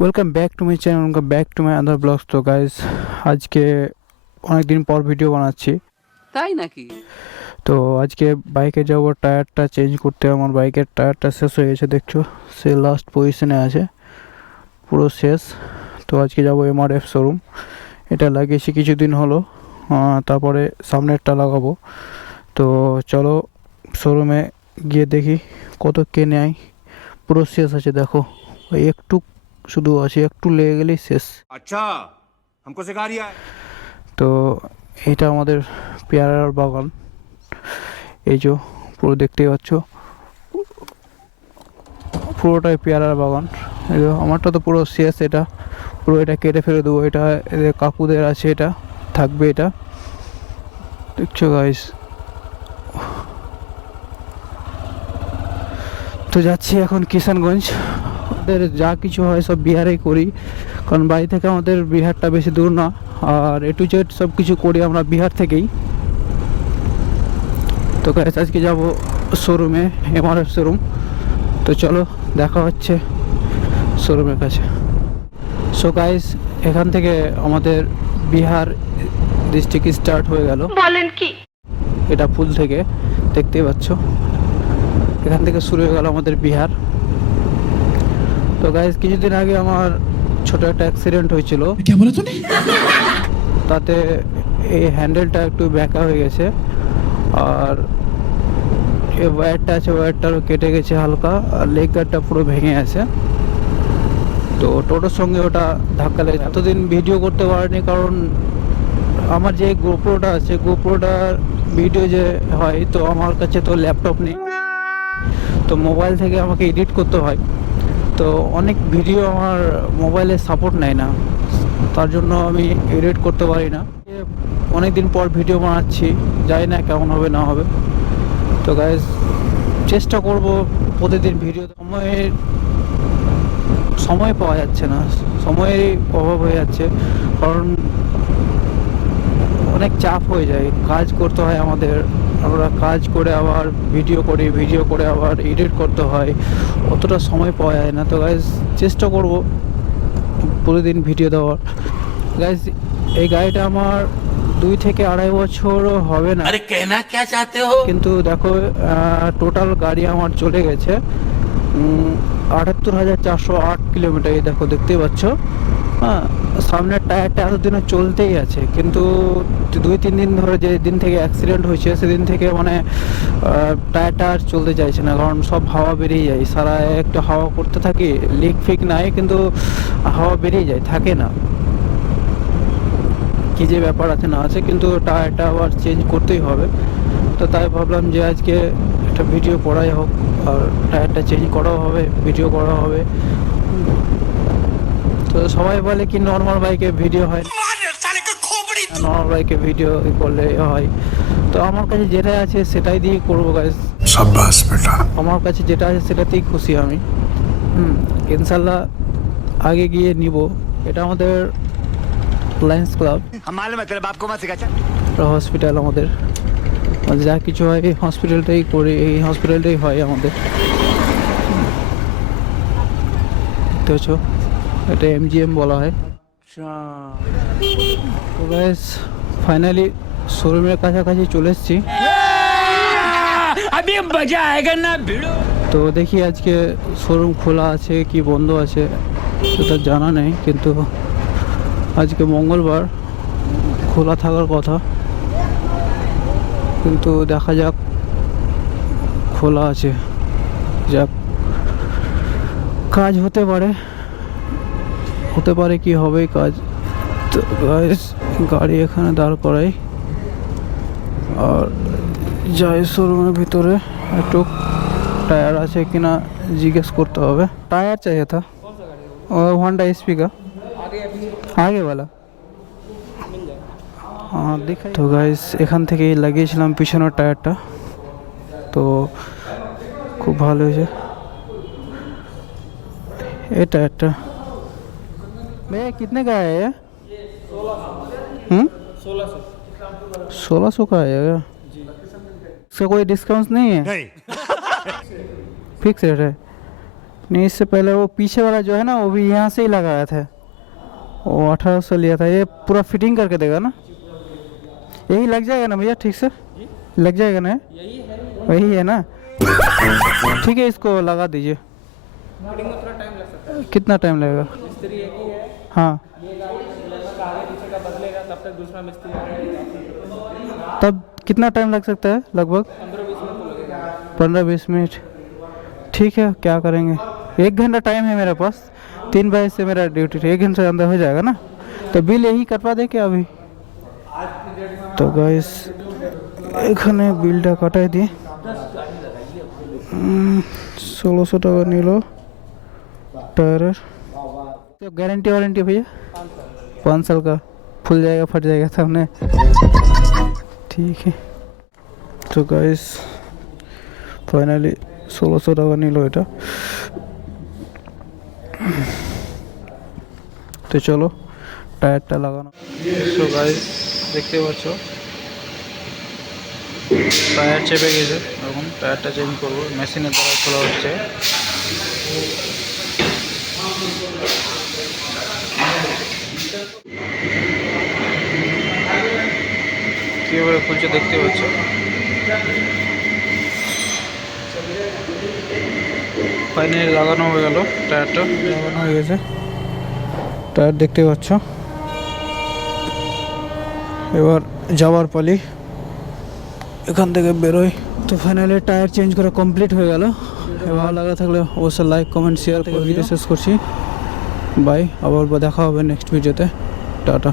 Welcome back to my channel, welcome back to my other blogs. তো guys, আজকে অনেকদিন পর ভিডিও বানাচ্ছি। তাই নাকি? তো আজকে বাইকে যাব টায়ারটা চেঞ্জ করতে। আমার বাইকের টায়ারটা শেষ হয়ে গেছে, দেখছো সে লাস্ট পজিশনে আছে, পুরো শেষ। তো আজকে যাব এমআরএফ শোরুম। এটা লাগিয়েছি কিছুদিন হলো, তারপরে সামনেরটা লাগাবো। তো চলো শোরুমে গিয়ে দেখি কত কে নেয়। পুরো শেষ আছে, দেখো ওই একটু শুধু আছে, একটু লেগে গেলেই শেষ। अच्छा हमको सिखा रिया है। তো এটা আমাদের পেয়ারার বাগান, এই যে পুরো দেখতেই পাচ্ছ, পুরোটাই পেয়ারার বাগান। এই যে আমারটা তো পুরো শেষ, এটা পুরো এটা কেটে ফেলে দেবো। এটা এদের কাকুদের আছে, এটা থাকবে, এটা দেখছো গাইস। তো যাচ্ছি এখন কিষানগঞ্জ। আমাদের যা কিছু হয় সব বিহারেই করি, কারণ বাড়ি থেকে আমাদের বিহারটা বেশি দূর না। আর এ টু জেড সব কিছু করি আমরা বিহার থেকেই। তো গাইস আজকে যাব শোরুমে, এমআরএফ শোরুম। তো চলো দেখা হচ্ছে শোরুমের কাছে। সো গাইস, এখান থেকে আমাদের বিহার ডিস্ট্রিক্ট স্টার্ট হয়ে গেল। বলেন কি? এটা পুল থেকে দেখতেই পাচ্ছ, এখান থেকে শুরু হয়ে গেল আমাদের বিহার। তো গাইস, কিছুদিন আগে আমার ছোট একটা অ্যাক্সিডেন্ট হয়েছিল। তাতে এই হ্যান্ডেলটা একটু ব্যাকা হয়ে গেছে, আর এই ওয়্যারটা আছে, ওয়্যারটারও কেটে গেছে হালকা, আর লেগ গার্ডটা পুরো ভেঙে আছে। তো টোটোর সঙ্গে ওটা ধাক্কা লেগে এতদিন ভিডিও করতে পারিনি, কারণ আমার যে গোপ্রোটা আছে, গোপ্রোটার ভিডিও যে হয়, তো আমার কাছে তো ল্যাপটপ নেই, তো মোবাইল থেকে আমাকে এডিট করতে হয়। তো অনেক ভিডিও আমার মোবাইলে সাপোর্ট নেয় না, তার জন্য আমি এডিট করতে পারি না। অনেক দিন পর ভিডিও বানাচ্ছি, জানি না কেমন হবে না হবে। তো গাইজ, চেষ্টা করব প্রতিদিন ভিডিও। সময় পাওয়া যাচ্ছে না, সময়ের অভাব হয়ে যাচ্ছে, কারণ অনেক চাপ হয়ে যায়, কাজ করতে হয় আমাদের। আমরা কাজ করে আবার ভিডিও করি, ভিডিও করে আবার এডিট করতে হয়, অতটা সময় পাওয়া যায় না। তো গাইজ, চেষ্টা করব প্রতিদিন ভিডিও দেওয়ার। গাইজ, এই গাড়িটা আমার 2 থেকে 2.5 বছর হবে না। আরে কেনা কে চাতে হো? কিন্তু দেখো, টোটাল গাড়ি আমার চলে গেছে 78,408 কিলোমিটার। এই দেখো, দেখতেই পাচ্ছ। হ্যাঁ, সামনের টায়ারটা এতদিনও চলতেই আছে, কিন্তু 2-3 দিন ধরে, যে দিন থেকে অ্যাক্সিডেন্ট হয়েছে সেদিন থেকে মানে টায়ারটা আর চলতে চাইছে না, কারণ সব হাওয়া বেরিয়ে যায়। সারা একটু হাওয়া করতে থাকি, লিক ফিক নাই, কিন্তু হাওয়া বেরিয়ে যায়, থাকে না। কী যে ব্যাপার আছে না আছে, কিন্তু টায়ারটা আবার চেঞ্জ করতেই হবে। তো তাই ভাবলাম যে আজকে একটা ভিডিও করাই হোক, আর টায়ারটা চেঞ্জ করাও হবে, ভিডিও করা হবে। তো সবাই বলে কি নর্মাল বাইকে ভিডিও হয় না, নর্মাল বাইকে ভিডিও করলে হয়। তো আমার কাছে যেটা আছে সেটাই দিয়ে করবো গাইস। शाबाश बेटा। আমার কাছে যেটা আছে সেটাতেই খুশি আমি। ইনশাল্লাহ আগে গিয়ে নিব। এটা আমাদের লায়ন্স ক্লাব, मालूम है तेरे बाप को मत सिखा। হসপিটাল আমাদের। যা কিছু হয় এই হসপিটালটাই করি, এই হসপিটালটাই হয় আমাদের। দেখতে পাচ্ছ, এটা এমজিএম বলা হয়। তো গাইস, ফাইনালি শোরুমের কাছাকাছি চলে এসেছি। अभी मजा आएगा ना भिड़ो। তো দেখি আজকে শোরুম খোলা আছে কি বন্ধ আছে সেটা জানা নেই, কিন্তু আজকে মঙ্গলবার, খোলা থাকার কথা, কিন্তু দেখা যাক, খোলা আছে। যাক, কাজ হতে পারে, হতে পারে কি হবে কাজ। তো গাইস, গাড়ি এখানে দাঁড় করাই আর যাই শোরুমের ভিতরে। একটু টায়ার আছে কিনা জিজ্ঞেস করতে হবে। টায়ার चाहिए था, और होंडा एसपी का आगे वाला। हाँ दिखा। তো গাইস, এখান থেকেই লাগিয়েছিলাম পিছনের টায়ারটা, তো খুব ভালো হয়েছে এই টায়ারটা। भैया कितने का है ये? 1600 का है क्या? इसका कोई डिस्काउंट नहीं है? नहीं फिक्स रेट है? नहीं, इससे पहले वो पीछे वाला जो है ना, वो भी यहाँ से ही लगाया था। वो 1800 लिया था। ये पूरा फिटिंग करके देगा ना? यही लग जाएगा ना भैया? ठीक से लग जाएगा ना? वही है ना? ठीक है, इसको लगा दीजिए। कितना टाइम लगेगा? हाँ, तब कितना टाइम लग सकता है लगभग? 15-20 मिनट। ठीक है, क्या करेंगे, 1 घंटा टाइम है मेरे पास। 3 बजे से मेरा ड्यूटी, 1 घंटे के अंदर हो जाएगा ना? तो बिल यही करवा दे क्या अभी? तो गाइस এখানে বিলটা কাটাই দিয়ে 1600 টাকা নিল टायर। तो गारंटी वारंटी भैया 5 साल का, फुल जाएगा फट जाएगा सामने? ठीक है। तो गाइस फाइनली 1600 টাকা নিল এটা। তো চলো টায়ারটা লাগানো। তো গাইস দেখতে পাচ্ছ টায়ার চেপে গেছে, এখন টায়ারটা চেঞ্জ করবো, মেশিনের দ্বারা খোলা হচ্ছে। কীভাবে খুলছে দেখতে পাচ্ছ। ফাইনালি লাগানো হয়ে গেল, টায়ারটা লাগানো হয়ে গেছে। টায়ার দেখতে পাচ্ছ। এবার যাওয়ার পালি, এখান থেকে বেরোই। তো ফাইনালি টায়ার চেঞ্জ করা কমপ্লিট হয়ে গেল। ভালো লাগা থাকলে অবশ্যই লাইক কমেন্ট শেয়ার করে ভিডিও শেষ করছি। বাই, আবার দেখা হবে নেক্সট ভিডিওতে। টাটা।